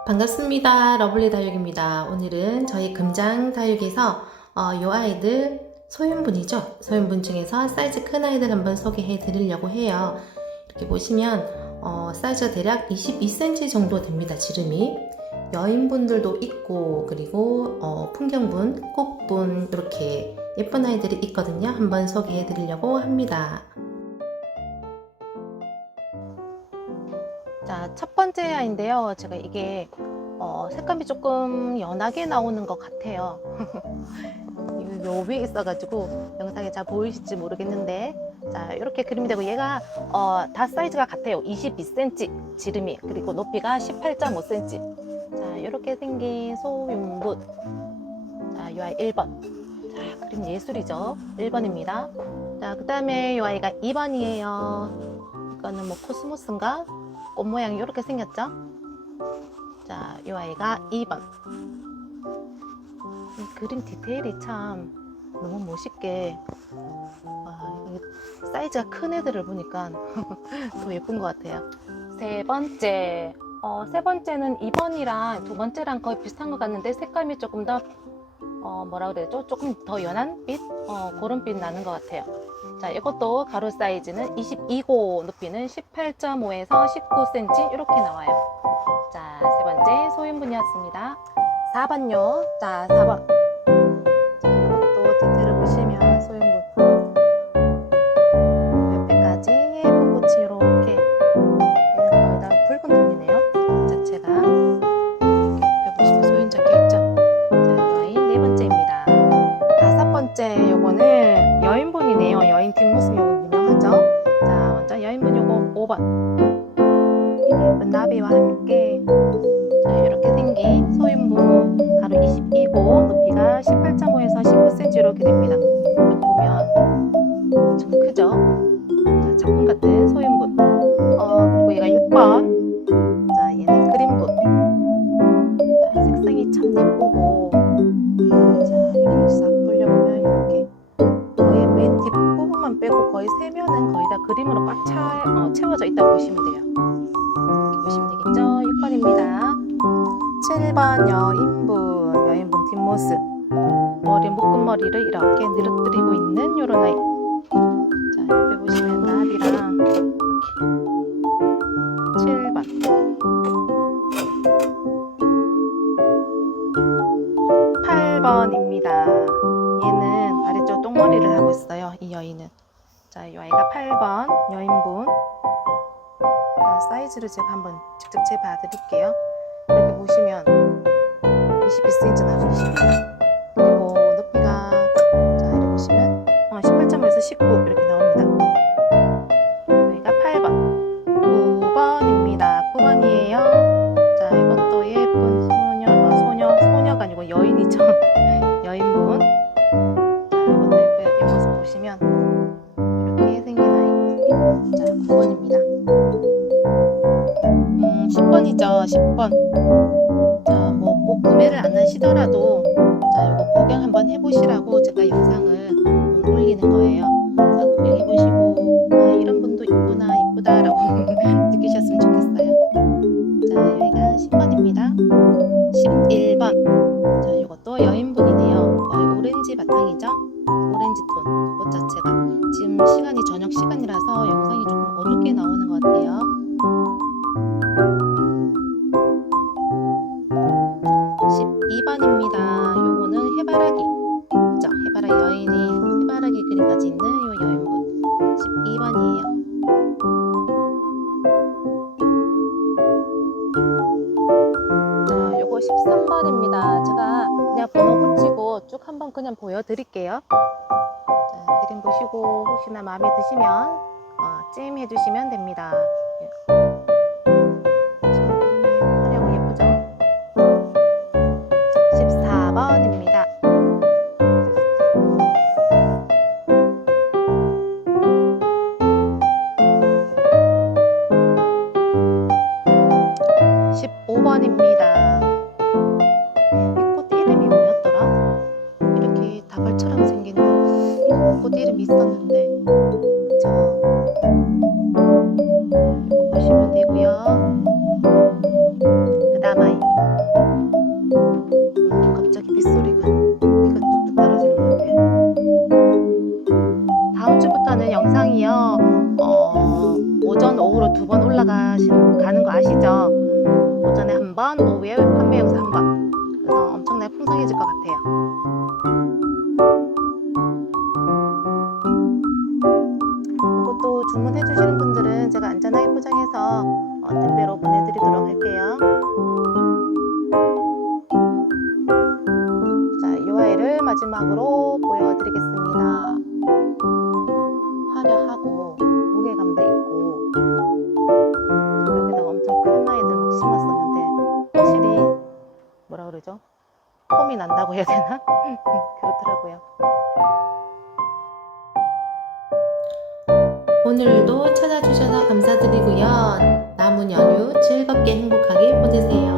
반갑습니다. 러블리 다육입니다. 오늘은 저희 금장 다육에서 어, 요 아이들 소윤분이죠. 소윤분 중에서 사이즈 큰 아이들 한번 소개해 드리려고 해요. 이렇게 보시면 어, 사이즈가 대략 22cm 정도 됩니다. 지름이. 여인분들도 있고 그리고 어, 풍경분, 꽃분 이렇게 예쁜 아이들이 있거든요. 한번 소개해 드리려고 합니다. 첫 번째 아이인데요. 제가 이게 어, 색감이 조금 연하게 나오는 것 같아요. 이 묘비에 있어가지고 영상에 잘 보이실지 모르겠는데 자 이렇게 그림이 되고 얘가 어, 다 사이즈가 같아요. 22cm 지름이 그리고 높이가 18.5cm. 자 이렇게 생긴 소윤붓. 자, 이 아이 1번. 자, 그림 예술이죠. 1번입니다. 자, 그 다음에 이 아이가 2번이에요. 이거는 뭐 코스모스인가? 꽃 모양이 이렇게 생겼죠? 자, 이 아이가 2번. 이 그림 디테일이 참 너무 멋있게 와, 사이즈가 큰 애들을 보니까 더 예쁜 것 같아요. 세 번째. 어, 세 번째는 2번이랑 두 번째랑 거의 비슷한 것 같는데 색감이 조금 더 어, 뭐라 그래야죠? 조금 더 연한 빛? 어, 그런 빛 나는 것 같아요. 자, 이것도 가로 사이즈는 22고 높이는 18.5에서 19cm 이렇게 나와요. 자, 세 번째 소윤분이었습니다. 4번요. 자, 4번. 뒷모습 요거 유명하죠? 자, 먼저 여인분 요거 5번. 예쁜 나비와 함께 자, 이렇게 생긴 소인분 가로 22고 높이가 18.5에서 19cm 이렇게 됩니다. 이렇게 보면 보시면 되겠죠? 6번입니다. 7번 여인분, 여인분 뒷모습. 머리 묶은 머리를 이렇게 늘어뜨리고 있는 요런 아이. 자, 옆에 보시면 나비랑 이렇게 7번. 8번입니다. 얘는 아래쪽 똥머리를 하고 있어요. 이 여인은. 자, 이 아이가 8번 여인분. 자, 사이즈를 제가 한번 직접 재봐 드릴게요. 이렇게 보시면 22cm 나오시면 그리고 높이가 자, 이렇게 보시면 어, 18.5에서 19 이렇게 나옵니다. 여기가 8번. 9번입니다. 9번이에요. 자, 이것도 예쁜 소녀, 어, 소녀, 소녀가 아니고 여인이죠. 여인분. 자, 이것도 예쁜 이 모습 보시면 이렇게 생긴 아이. 자, 9번입니다. 음, 10번이죠. 10번. 자, 뭐 꼭 구매를 안 하시더라도 자, 이거 구경 한번 해보시라고 제가 영상을 음, 올리는 거예요. 자, 구경해 보시고 아, 이런 분도 있구나, 이쁘다라고 느끼셨으면 좋겠어요. 자, 여기가 10번입니다. 11번. 자, 이것도 여인분이네요. 거의 오렌지 바탕이죠? 오렌지 톤, 꽃 자체가. 지금 시간이 저녁 시간이라서 영상이 조금 어둡게 나오는 것 같아요. 번호 붙이고 쭉 한번 그냥 보여드릴게요. 자, 그림 보시고 혹시나 마음에 드시면 어, 찜 해주시면 됩니다. 못 이름 있었는데 저 이거 보시면 되고요 그 다음 아이 갑자기 빗소리가 이거 뚝뚝 떨어지는 것 같아요 다음 주부터는 영상이요 어, 오전 오후로 두 번 올라가시는 거 아시죠? 오전에 한 번, 오후에 판매 영상 한 번. 그래서 엄청나게 풍성해질 것 같아요. 주문해 주시는 분들은 제가 안전하게 포장해서 어, 택배로 보내드리도록 할게요. 자, UI를 마지막으로 보여드리겠습니다. 화려하고 무게감도 있고 여기다가 엄청 큰 아이들 막 심었었는데 확실히 뭐라 그러죠? 폼이 난다고 해야 되나? 그렇더라고요. 오늘도 찾아주셔서 감사드리고요. 남은 연휴 즐겁게 행복하게 보내세요.